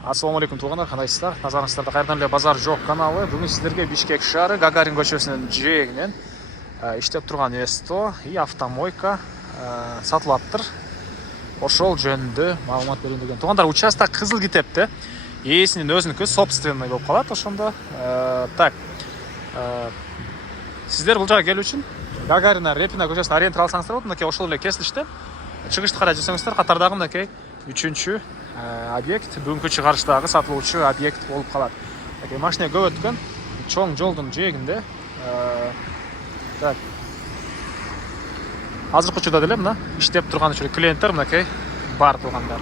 Ассалаумалейкум туугандар, кандайсыздар? Назарыңыздарда кайрадан эле базар жок каналы. Бүгүн сиздерге Бишкек шаары Гагарин көчөсүнүн жээгинен иштеп турган ЭСТО и автомойка сатылаптыр. Ошол жөнүндө маалымат берейин деген. Туугандар, участок кызыл китепте. Ээсинин өзүнүкү собственный болуп калат ошондо. Так. Сиздер бул жака келүү үчүн Гагарина Репина көчөсүнө ориентир алсаңыздар болот. Мынакей ошол эле кесилиште. Чыгышты карай жүрсөңүздөр, катардагы мынакей 3-чү объект, бүгүнкү чыгарыштагы сатылуучу объект болуп калат. Машина көп өткөн чоң жолдун жээгинде. Так. Азыркы учурда деле мына иштеп турган ушул клиенттер мынакей бар туугандар.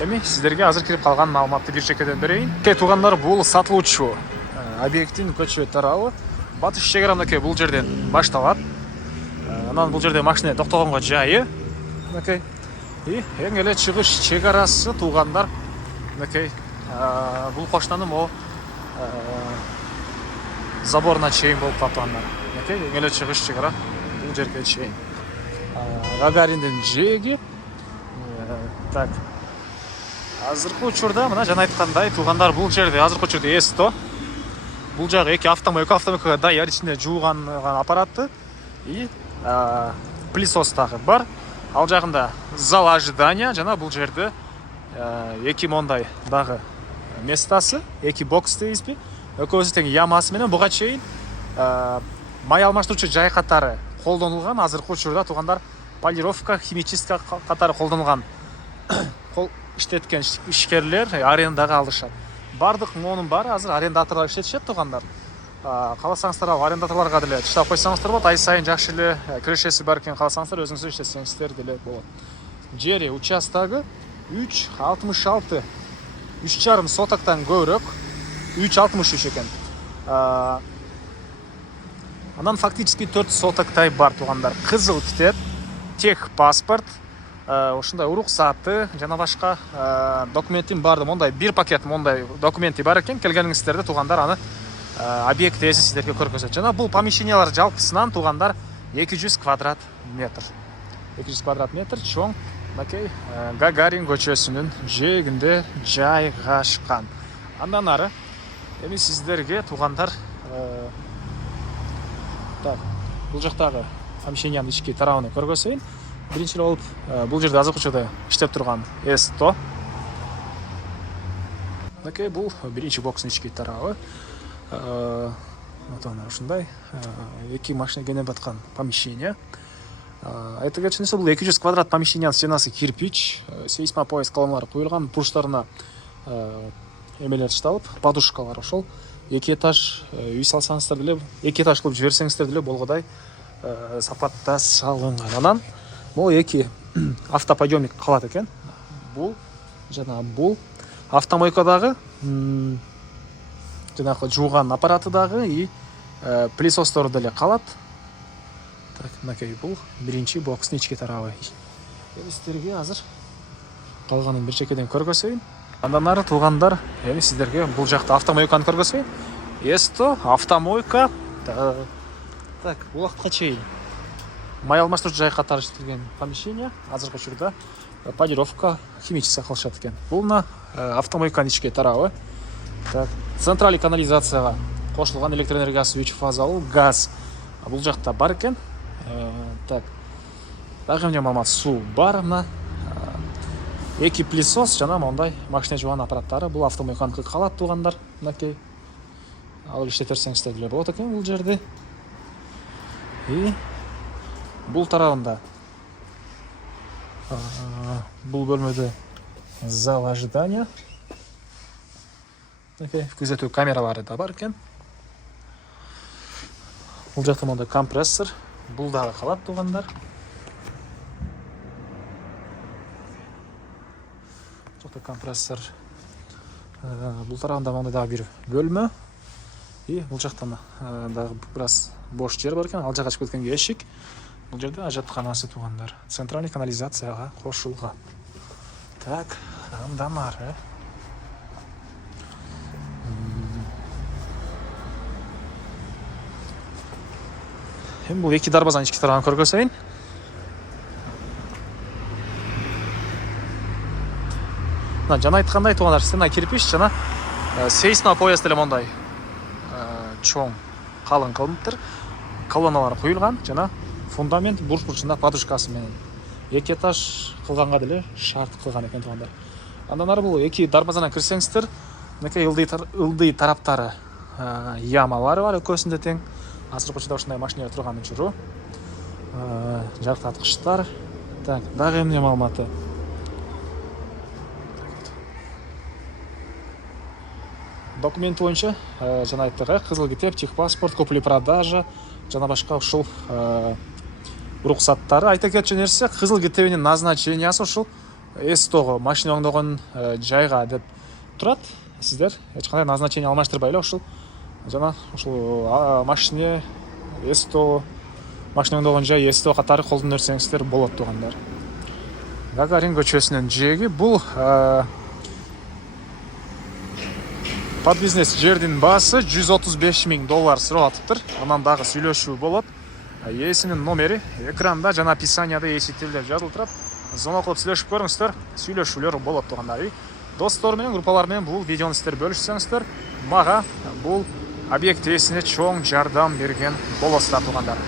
Эми сиздерге азыр кирип калган маалыматты бир чекеден берейин. Туугандар, бул сатылуучу объекттин көчө тарабы батыш чегара мынакей бул жерден башталат. Анан бул жерде машина токтогонго жайы мынакей. И эң эле чыгыш чегарасы туугандар мынакей бул коштаным о заборна чейин болуп калат туугандар. Мынакей эң эле чыгыш чегара бул жерге чейин. Гагариндин жээги. Так. Азыркы учурда мына жана айткандай туугандар, бул жерде азыркы учурда ЭСТО. Бул жагы эки автомойкага даяр, ичинде жууган аппараты и пылесос дагы бар. Ал жагында зал ожидания, жана бул жерде эки мондай дагы местасы, эки бокс дейбизби. Экөөсү тең ямасы менен буга чейин май алмаштыруучу жай катары колдонулган. Азыркы учурда туугандар полировка, химическая катары колдонулган. Кол иштеткен ишкерлер арендага алышат. Бардык монун баары азыр арендаторлор иштетишет туугандар. Кааласаңыздар арендаторлорго деле чыдап койсоңуздар болот. Ай сайын жакшы эле кирешеси бар экен, кааласаңыздар өзүңүз иштетсеңиздер деле болот. Жери участогу 3,66, 3,5 сотоктон көбүрөөк, 3,63 экен. Анан фактически 4 сотоктай бар туугандар. Кызыл китеп, тех паспорт, ушундай уруксаты жана башка документин баары мондай бир пакет мондай документи бар экен. Келгениңиздерде туугандар аны объект ээси сиздерге көрсөтөт. Жана бул помещениялар жалпысынан туугандар 200 квадрат метр. 200 квадрат метр чоң мынакей Гагарин көчөсүнүн жээгинде жайгашкан. Андан ары эми сиздерге туугандар так, бул жактагы помещениянын ички тарабын көргөзөйүн. Биринчи болуп бул жерде азыркы учурда иштеп турган ЭСТО. Мынакей бул биринчи бокстун ички тарабы. Ушундай эки машина кенеп аткан помещение. Айта кетчүнүсү, бул 200 квадрат помещениянын стенасы кирпич, сейсмопояс колоналары куюлган, бурчтарына эмелер ташталып, подушкалар ошол. 2 этаж үй салсаңыздар деле, 2 этаж кылып жиберсеңиздер деле болгодай сапатта салынган. Анан могу эки автоподъемник калат экен. Бул жана бул автомойкадагы жанагы жууган аппараты дагы и пылесостор деле калат. Так, мынакей бул биринчи бокстун ички тарабы. Эми сиздерге азыр калганын бир чекеден көргөзөйүн. Андан ары туугандар, эми сиздерге бул жакта автомойканы көргөзөйүн. ЭСТО автомойка. Так, бул вакытка чейин май алмаштыруучу жай катары иштелген помещение. Азыркы учурда полировка, химическая кылышат экен. Бул на автомойканын ички тарабы. Так, централдык канализацияга кошулган электр энергиясы 3 фазалуу газ бул жакта бар экен. Так, дагы эмне маалымат, суу бар. Мына эки пылесос жана мондай машина жууган аппараттары бул автомойканыкы калат туугандар. Мынакей алып иштетерсеңиздер деле болот экен бул жерде. И бул тарабында бул бөлмөдө зал ожидания. Күзөтүү камералары да бар экен. Бул жакта мондай компрессор, бул дагы калат туугандар. Жакта компрессор. Бул тарабында мондай дагы бир бөлмө. И бул жактан дагы бир аз бош жер бар экен. Ал жакка чыгып кеткенге эшик. Бул жерде ажатканасы туугандар. Центральный канализацияга кошулган. Так, андан ары эми бул эки дарбазанын ички тарабын көргөзөйүн. мына жана айткандай туугандар, стена кирпич жана сейсма пояс деле мондай чоң калың кылыныптыр. Колонналар куюлган жана фундамент бурч-бурчунда подушкасы менен 2 этаж кылганга деле шарт кылган экен туугандар. Андан ары бул эки дарбазадан кирсеңиздер, мынакей ылдый тараптары ямалары бар, экөөсүндө тең. Азыркы учурда ушундай машина турган учуру. Жарыктаткычтар. Так, дагы эмне маалыматы? Документ боюнча жана айттык, кызыл китеп, техпаспорт, купли-продажа жана башка ушул уруксаттары. Айта кетчү нерсе, кызыл китебинин назначениясы ушул СТОго машина оңдогон жайга деп турат. Сиздер эч кандай назначение алмаштырбай эле ушул жана ушул машине СТО, машина оңдогон жай СТО катары колдонуп берсеңиздер болот туугандар. Гагарин көчөсүнүн жээги бул под бизнес жердин баасы $135,000 сурап атыптыр. Анан дагы сүйлөшүү болот. Ээсинин номери экранда жана описанияда эсептелип жазылып турат. Звонок кылып сүйлөшүп көрүңүздөр. Сүйлөшүүлөр болот туугандар. Достор менен, группалар менен бул видеону сиздер бөлүшсөңүздөр, мага бул объект ээсине чоң жардам берген болосуздар туугандар.